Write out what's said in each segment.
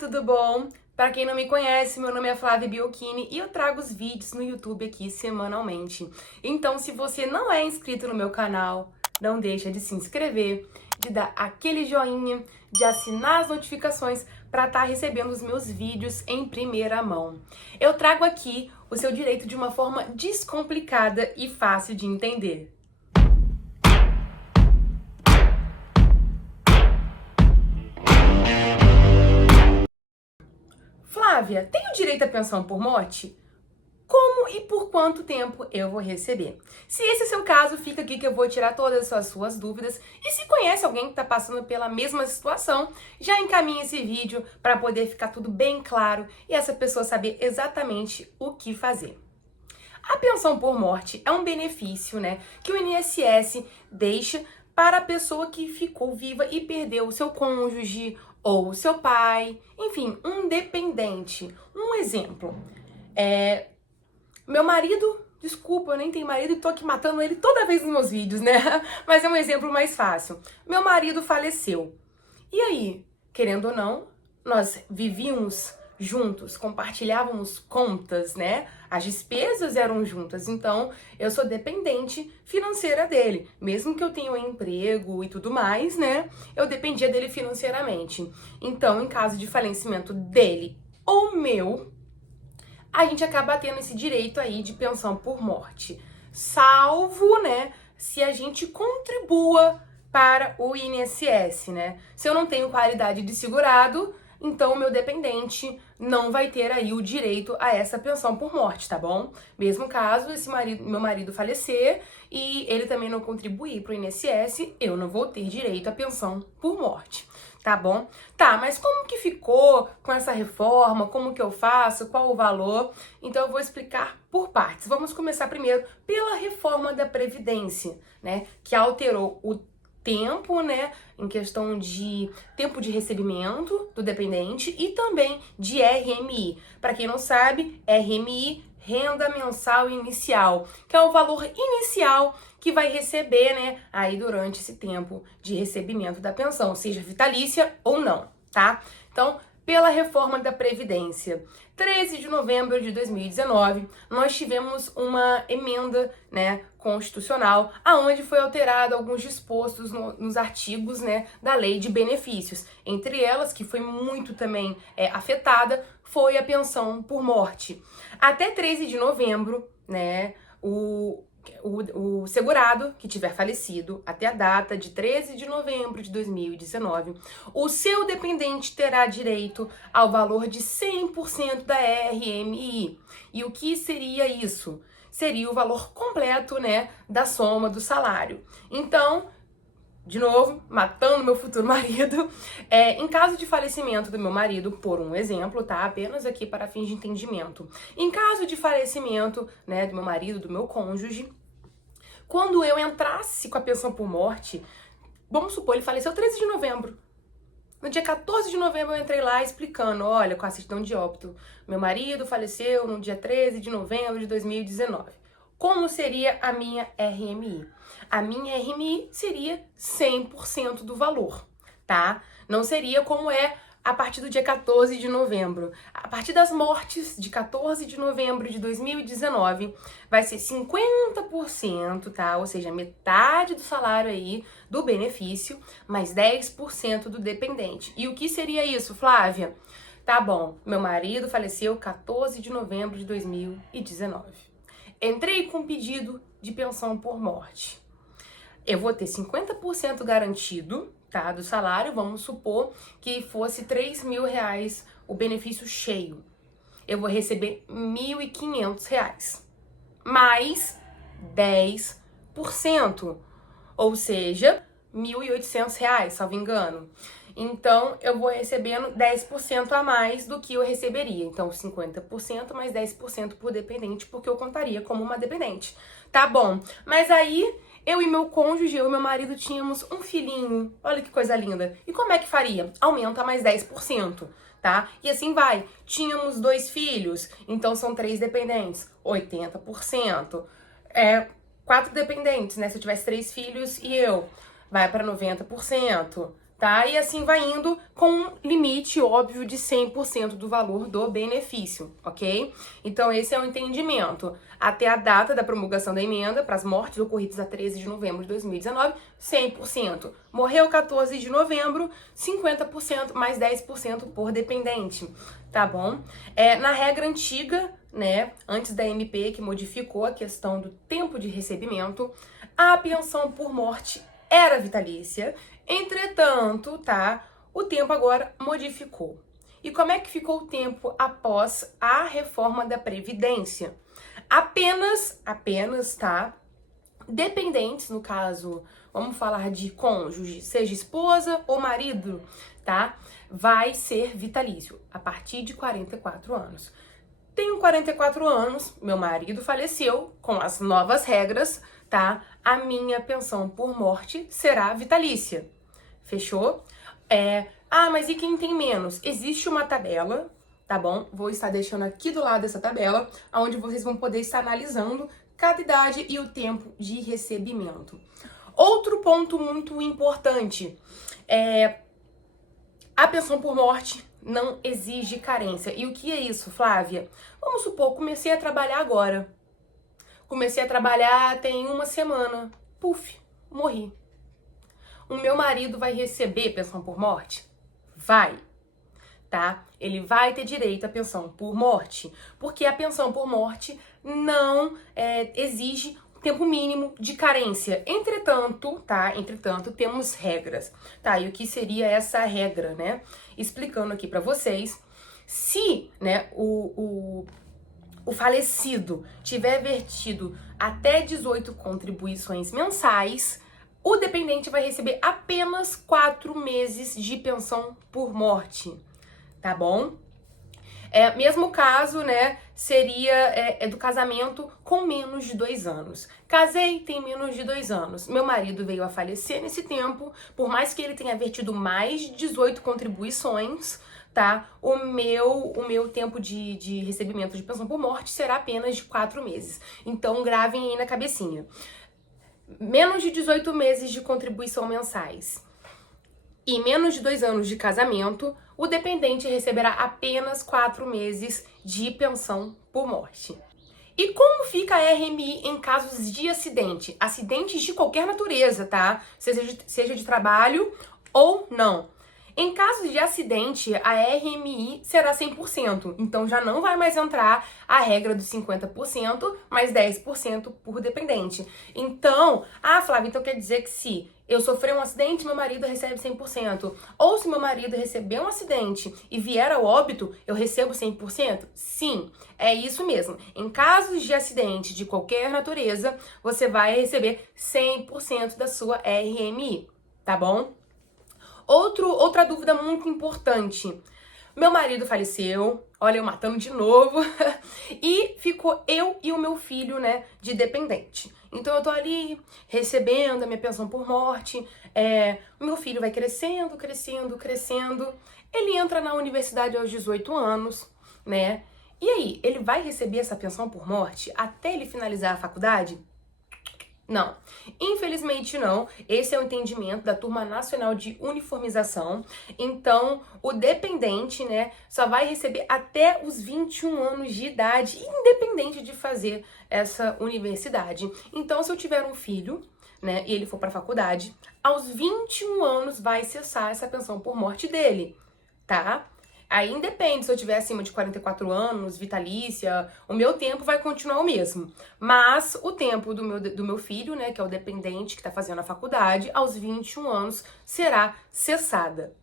tudo bom? Para quem não me conhece, meu nome é Flávia Biocchini e eu trago os vídeos no YouTube aqui semanalmente. Então, se você não é inscrito no meu canal, não deixa de se inscrever, de dar aquele joinha, de assinar as notificações para estar recebendo os meus vídeos em primeira mão. Eu trago aqui o seu direito de uma forma descomplicada e fácil de entender. Flávia, tenho direito à pensão por morte? Como e por quanto tempo eu vou receber? Se esse é o seu caso, fica aqui que eu vou tirar todas as suas dúvidas. E se conhece alguém que está passando pela mesma situação, já encaminhe esse vídeo para poder ficar tudo bem claro e essa pessoa saber exatamente o que fazer. A pensão por morte é um benefício, que o INSS deixa para a pessoa que ficou viva e perdeu o seu cônjuge ou o seu pai, enfim, um dependente. Um exemplo, meu marido, desculpa, eu nem tenho marido e tô aqui matando ele toda vez nos meus vídeos, né? Mas é um exemplo mais fácil. Meu marido faleceu. E aí, querendo ou não, nós vivíamos juntos, compartilhávamos contas, né? As despesas eram juntas, então eu sou dependente financeira dele. Mesmo que eu tenha um emprego e tudo mais, né? Eu dependia dele financeiramente. Então, em caso de falecimento dele ou meu, a gente acaba tendo esse direito aí de pensão por morte. Salvo, se a gente contribua para o INSS, Se eu não tenho qualidade de segurado, então o meu dependente não vai ter aí o direito a essa pensão por morte, tá bom? Mesmo caso meu marido falecer e ele também não contribuir para o INSS, eu não vou ter direito à pensão por morte, tá bom? Tá, mas como que ficou com essa reforma? Como que eu faço? Qual o valor? Então eu vou explicar por partes. Vamos começar primeiro pela reforma da Previdência, que alterou o tempo, em questão de tempo de recebimento do dependente e também de RMI. Para quem não sabe, RMI, renda mensal inicial, que é o valor inicial que vai receber, aí durante esse tempo de recebimento da pensão, seja vitalícia ou não, tá? Então, pela reforma da Previdência. 13 de novembro de 2019, nós tivemos uma emenda, constitucional, aonde foi alterado alguns dispostos nos artigos, da lei de benefícios. Entre elas, que foi muito também afetada, foi a pensão por morte. Até 13 de novembro, o segurado que tiver falecido até a data de 13 de novembro de 2019, o seu dependente terá direito ao valor de 100% da RMI. E o que seria isso? Seria o valor completo, da soma do salário. Então, de novo, matando meu futuro marido, em caso de falecimento do meu marido, por um exemplo, tá? Apenas aqui para fins de entendimento. Em caso de falecimento, do meu marido, do meu cônjuge, quando eu entrasse com a pensão por morte, vamos supor, ele faleceu 13 de novembro. No dia 14 de novembro eu entrei lá explicando, olha, com a certidão de óbito, meu marido faleceu no dia 13 de novembro de 2019. Como seria a minha RMI? A minha RMI seria 100% do valor, tá? Não seria como é a partir do dia 14 de novembro. A partir das mortes de 14 de novembro de 2019, vai ser 50%, tá? Ou seja, metade do salário aí do benefício, mais 10% do dependente. E o que seria isso, Flávia? Tá bom, meu marido faleceu 14 de novembro de 2019. Entrei com pedido de pensão por morte. Eu vou ter 50% garantido, tá, do salário. Vamos supor que fosse R$3.000 o benefício cheio. Eu vou receber R$1.500, mais 10%, ou seja, R$1.800, salvo engano. Então, eu vou recebendo 10% a mais do que eu receberia. Então, 50% mais 10% por dependente, porque eu contaria como uma dependente. Tá bom, mas aí eu e meu cônjuge, eu e meu marido tínhamos um filhinho. Olha que coisa linda. E como é que faria? Aumenta mais 10%, tá? E assim vai. Tínhamos 2 filhos, então são 3 dependentes, 80%. 4 dependentes, Se eu tivesse 3 filhos e eu, vai para 90%. tá? E assim vai indo com um limite óbvio de 100% do valor do benefício, ok? Então esse é o entendimento. Até a data da promulgação da emenda, para as mortes ocorridas a 13 de novembro de 2019, 100%. Morreu 14 de novembro, 50% mais 10% por dependente, tá bom? Na regra antiga, né, antes da MP que modificou a questão do tempo de recebimento, a pensão por morte era vitalícia. Entretanto, tá, o tempo agora modificou. E como é que ficou o tempo após a reforma da Previdência? Apenas, tá, dependentes, no caso, vamos falar de cônjuge, seja esposa ou marido, tá, vai ser vitalício a partir de 44 anos. Tenho 44 anos, meu marido faleceu, com as novas regras, tá? A minha pensão por morte será vitalícia. Fechou? Mas e quem tem menos? Existe uma tabela, tá bom? Vou estar deixando aqui do lado dessa tabela, onde vocês vão poder estar analisando cada idade e o tempo de recebimento. Outro ponto muito importante a pensão por morte não exige carência. E o que é isso, Flávia? Vamos supor, comecei a trabalhar agora. Comecei a trabalhar tem uma semana. Puf, morri. O meu marido vai receber pensão por morte? Vai, tá? Ele vai ter direito à pensão por morte, porque a pensão por morte não exige tempo mínimo de carência. Entretanto, temos regras, tá? E o que seria essa regra, né? Explicando aqui pra vocês, se, né, o falecido tiver vertido até 18 contribuições mensais, o dependente vai receber apenas 4 meses de pensão por morte, tá bom? Mesmo caso, né, seria do casamento com menos de 2 anos. Casei, tem menos de 2 anos. Meu marido veio a falecer nesse tempo, por mais que ele tenha vertido mais de 18 contribuições, tá? O meu tempo de recebimento de pensão por morte será apenas de 4 meses. Então, gravem aí na cabecinha. Menos de 18 meses de contribuição mensais e menos de 2 anos de casamento, o dependente receberá apenas 4 meses de pensão por morte. E como fica a RMI em casos de acidente? Acidentes de qualquer natureza, tá? Seja de trabalho ou não. Em casos de acidente, a RMI será 100%, então já não vai mais entrar a regra dos 50%, mais 10% por dependente. Então, Flávia, então quer dizer que se eu sofrer um acidente, meu marido recebe 100%, ou se meu marido receber um acidente e vier ao óbito, eu recebo 100%? Sim, é isso mesmo. Em casos de acidente de qualquer natureza, você vai receber 100% da sua RMI, tá bom? Outra dúvida muito importante. Meu marido faleceu, olha eu matando de novo, e ficou eu e o meu filho, né, de dependente. Então eu tô ali recebendo a minha pensão por morte, o meu filho vai crescendo, ele entra na universidade aos 18 anos, né, e aí, ele vai receber essa pensão por morte até ele finalizar a faculdade? Não, infelizmente não. Esse é o entendimento da Turma Nacional de Uniformização. Então, o dependente, né, só vai receber até os 21 anos de idade, independente de fazer essa universidade. Então, se eu tiver um filho, né, e ele for para a faculdade, aos 21 anos vai cessar essa pensão por morte dele, tá? Aí independe, se eu tiver acima de 44 anos, vitalícia, o meu tempo vai continuar o mesmo. Mas o tempo do meu filho, né, que é o dependente que tá fazendo a faculdade, aos 21 anos, será cessada.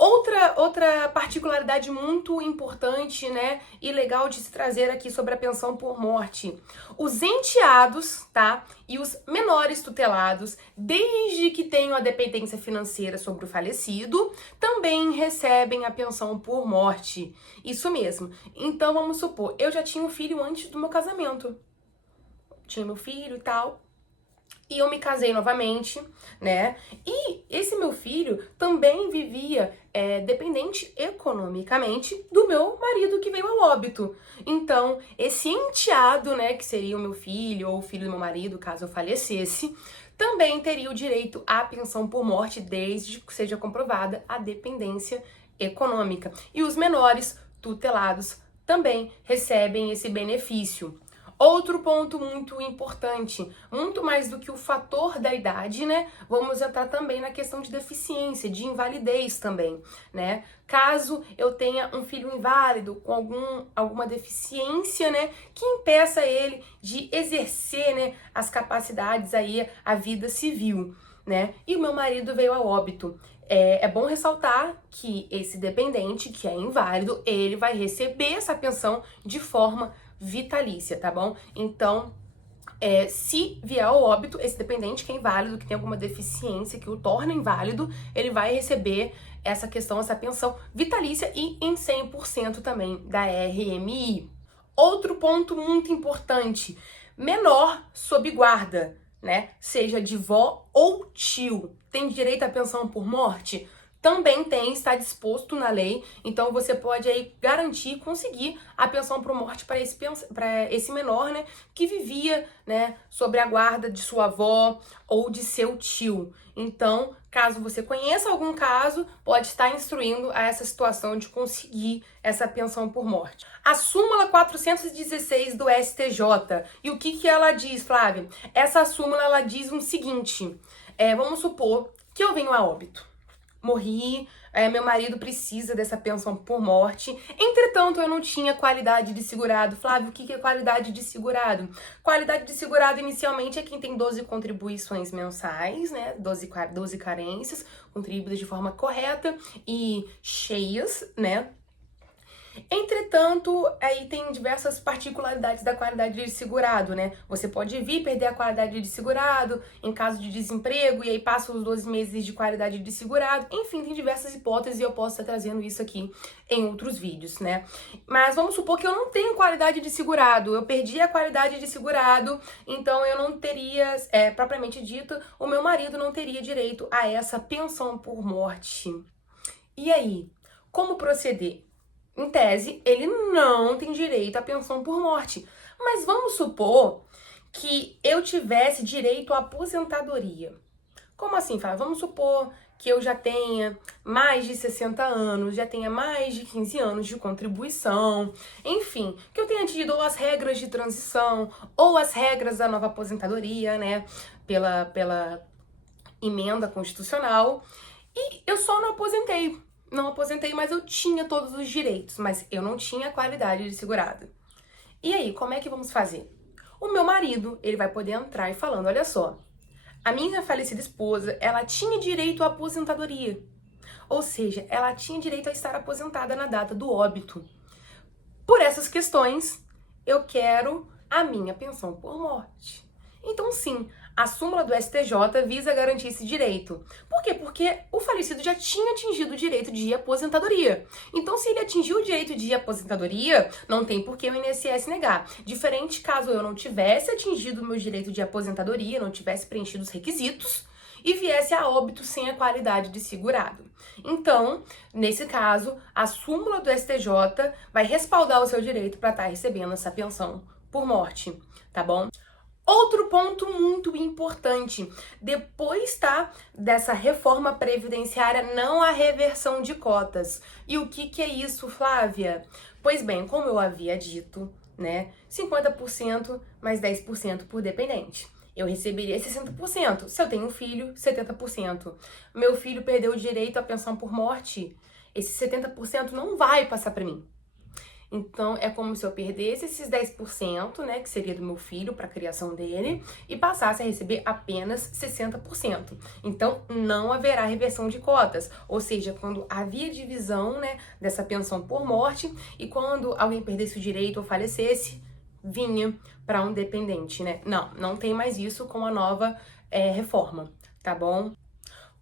Outra particularidade muito importante, né, e legal de se trazer aqui sobre a pensão por morte. Os enteados, tá, e os menores tutelados, desde que tenham a dependência financeira sobre o falecido, também recebem a pensão por morte. Isso mesmo. Então, vamos supor, eu já tinha um filho antes do meu casamento. Tinha meu filho e tal. E eu me casei novamente, né? E esse meu filho também vivia dependente economicamente do meu marido que veio ao óbito. Então, esse enteado, né, que seria o meu filho ou o filho do meu marido, caso eu falecesse, também teria o direito à pensão por morte desde que seja comprovada a dependência econômica. E os menores tutelados também recebem esse benefício. Outro ponto muito importante, muito mais do que o fator da idade, né? Vamos entrar também na questão de deficiência, de invalidez também, né? Caso eu tenha um filho inválido com alguma deficiência, né, que impeça ele de exercer, né, as capacidades aí, a vida civil, né? E o meu marido veio a óbito. É bom ressaltar que esse dependente, que é inválido, ele vai receber essa pensão de forma vitalícia, tá bom? Então, se vier ao óbito, esse dependente que é inválido, que tem alguma deficiência que o torna inválido, ele vai receber essa pensão vitalícia e em 100% também da RMI. Outro ponto muito importante, menor sob guarda, né? Seja de vó ou tio, tem direito à pensão por morte? Também tem, está disposto na lei, então você pode aí garantir, conseguir a pensão por morte para esse menor, né, que vivia, né, sob a guarda de sua avó ou de seu tio. Então, caso você conheça algum caso, pode estar instruindo a essa situação de conseguir essa pensão por morte. A súmula 416 do STJ, e o que ela diz, Flávia? Essa súmula, ela diz o seguinte, vamos supor que eu venho a óbito. Morri, meu marido precisa dessa pensão por morte. Entretanto, eu não tinha qualidade de segurado. Flávio, o que é qualidade de segurado? Qualidade de segurado, inicialmente, é quem tem 12 contribuições mensais, né? 12 carências, contribuídas de forma correta e cheias, né? Entretanto, aí tem diversas particularidades da qualidade de segurado, né? Você pode vir perder a qualidade de segurado em caso de desemprego e aí passa os 12 meses de qualidade de segurado. Enfim, tem diversas hipóteses e eu posso estar trazendo isso aqui em outros vídeos, né? Mas vamos supor que eu não tenho qualidade de segurado, eu perdi a qualidade de segurado, então eu não teria, propriamente dito, o meu marido não teria direito a essa pensão por morte. E aí, como proceder? Em tese, ele não tem direito à pensão por morte. Mas vamos supor que eu tivesse direito à aposentadoria. Como assim, Fábio? Vamos supor que eu já tenha mais de 60 anos, já tenha mais de 15 anos de contribuição, enfim, que eu tenha tido ou as regras de transição ou as regras da nova aposentadoria, né, pela emenda constitucional, e eu só não aposentei. Não aposentei, mas eu tinha todos os direitos, mas eu não tinha qualidade de segurado. E aí, como é que vamos fazer? O meu marido, ele vai poder entrar e falando, olha só, a minha falecida esposa, ela tinha direito à aposentadoria. Ou seja, ela tinha direito a estar aposentada na data do óbito. Por essas questões, eu quero a minha pensão por morte. Então, sim, a súmula do STJ visa garantir esse direito. Por quê? Porque o falecido já tinha atingido o direito de aposentadoria. Então, se ele atingiu o direito de aposentadoria, não tem por que o INSS negar. Diferente caso eu não tivesse atingido o meu direito de aposentadoria, não tivesse preenchido os requisitos e viesse a óbito sem a qualidade de segurado. Então, nesse caso, a súmula do STJ vai respaldar o seu direito para estar recebendo essa pensão por morte, tá bom? Outro ponto muito importante, depois, tá, dessa reforma previdenciária, não há reversão de cotas. E o que é isso, Flávia? Pois bem, como eu havia dito, né, 50% mais 10% por dependente. Eu receberia 60%. Se eu tenho um filho, 70%. Meu filho perdeu o direito à pensão por morte, esse 70% não vai passar para mim. Então, é como se eu perdesse esses 10%, né, que seria do meu filho para a criação dele, e passasse a receber apenas 60%. Então, não haverá reversão de cotas. Ou seja, quando havia divisão, né, dessa pensão por morte, e quando alguém perdesse o direito ou falecesse, vinha para um dependente, né? Não tem mais isso com a nova reforma, tá bom?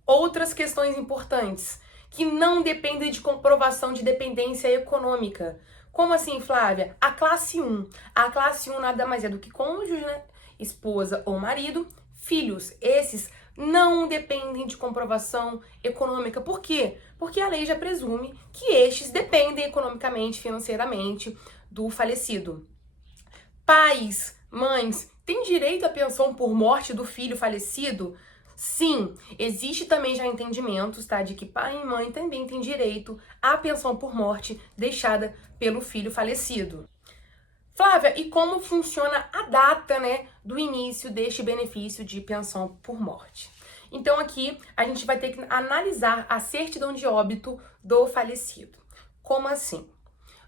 Outras questões importantes, que não dependem de comprovação de dependência econômica. Como assim, Flávia? A classe 1. A classe 1 nada mais é do que cônjuge, né? Esposa ou marido, filhos. Esses não dependem de comprovação econômica. Por quê? Porque a lei já presume que estes dependem economicamente, financeiramente do falecido. Pais, mães tem direito à pensão por morte do filho falecido? Sim, existe também já entendimentos, tá, de que pai e mãe também têm direito à pensão por morte deixada pelo filho falecido. Flávia, e como funciona a data, né, do início deste benefício de pensão por morte? Então aqui a gente vai ter que analisar a certidão de óbito do falecido. Como assim?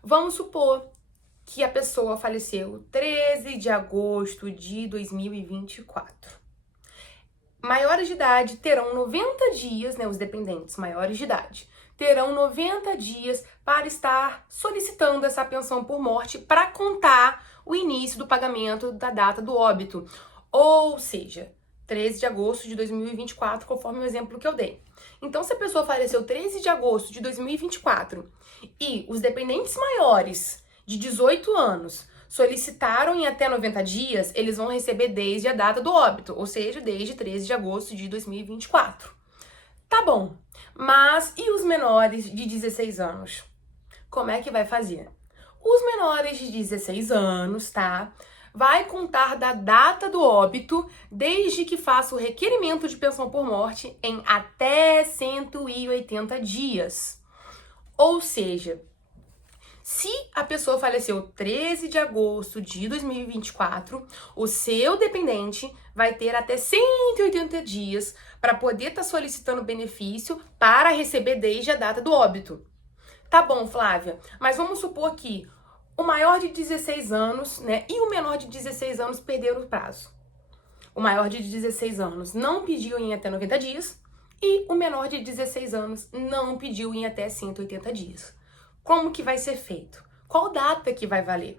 Vamos supor que a pessoa faleceu 13 de agosto de 2024. Maiores de idade terão 90 dias, né, os dependentes maiores de idade, terão 90 dias para estar solicitando essa pensão por morte para contar o início do pagamento da data do óbito. Ou seja, 13 de agosto de 2024, conforme o exemplo que eu dei. Então, se a pessoa faleceu 13 de agosto de 2024 e os dependentes maiores de 18 anos solicitaram em até 90 dias, eles vão receber desde a data do óbito, ou seja, desde 13 de agosto de 2024. Tá bom, mas e os menores de 16 anos? Como é que vai fazer? Os menores de 16 anos, tá? Vai contar da data do óbito desde que faça o requerimento de pensão por morte em até 180 dias. Ou seja, se a pessoa faleceu 13 de agosto de 2024, o seu dependente vai ter até 180 dias para poder estar solicitando benefício para receber desde a data do óbito. Tá bom, Flávia, mas vamos supor que o maior de 16 anos, né, e o menor de 16 anos perderam o prazo. O maior de 16 anos não pediu em até 90 dias e o menor de 16 anos não pediu em até 180 dias. Como que vai ser feito? Qual data que vai valer?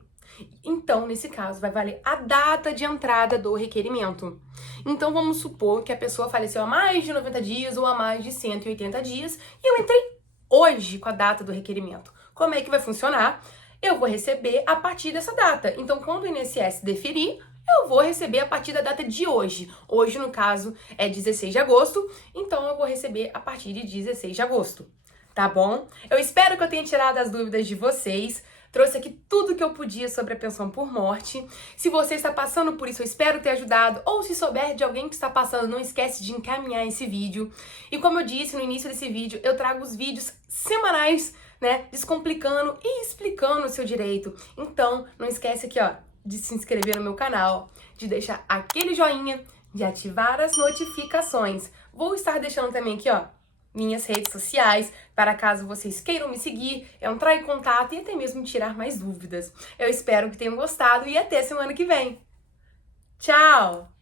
Então, nesse caso, vai valer a data de entrada do requerimento. Então, vamos supor que a pessoa faleceu há mais de 90 dias ou há mais de 180 dias e eu entrei hoje com a data do requerimento. Como é que vai funcionar? Eu vou receber a partir dessa data. Então, quando o INSS deferir, eu vou receber a partir da data de hoje. Hoje, no caso, é 16 de agosto, então eu vou receber a partir de 16 de agosto. Tá bom? Eu espero que eu tenha tirado as dúvidas de vocês. Trouxe aqui tudo que eu podia sobre a pensão por morte. Se você está passando por isso, eu espero ter ajudado. Ou se souber de alguém que está passando, não esquece de encaminhar esse vídeo. E como eu disse no início desse vídeo, eu trago os vídeos semanais, né? Descomplicando e explicando o seu direito. Então, não esquece aqui, ó, de se inscrever no meu canal, de deixar aquele joinha, de ativar as notificações. Vou estar deixando também aqui, ó, minhas redes sociais, para caso vocês queiram me seguir, entrar em contato e até mesmo tirar mais dúvidas. Eu espero que tenham gostado e até semana que vem. Tchau!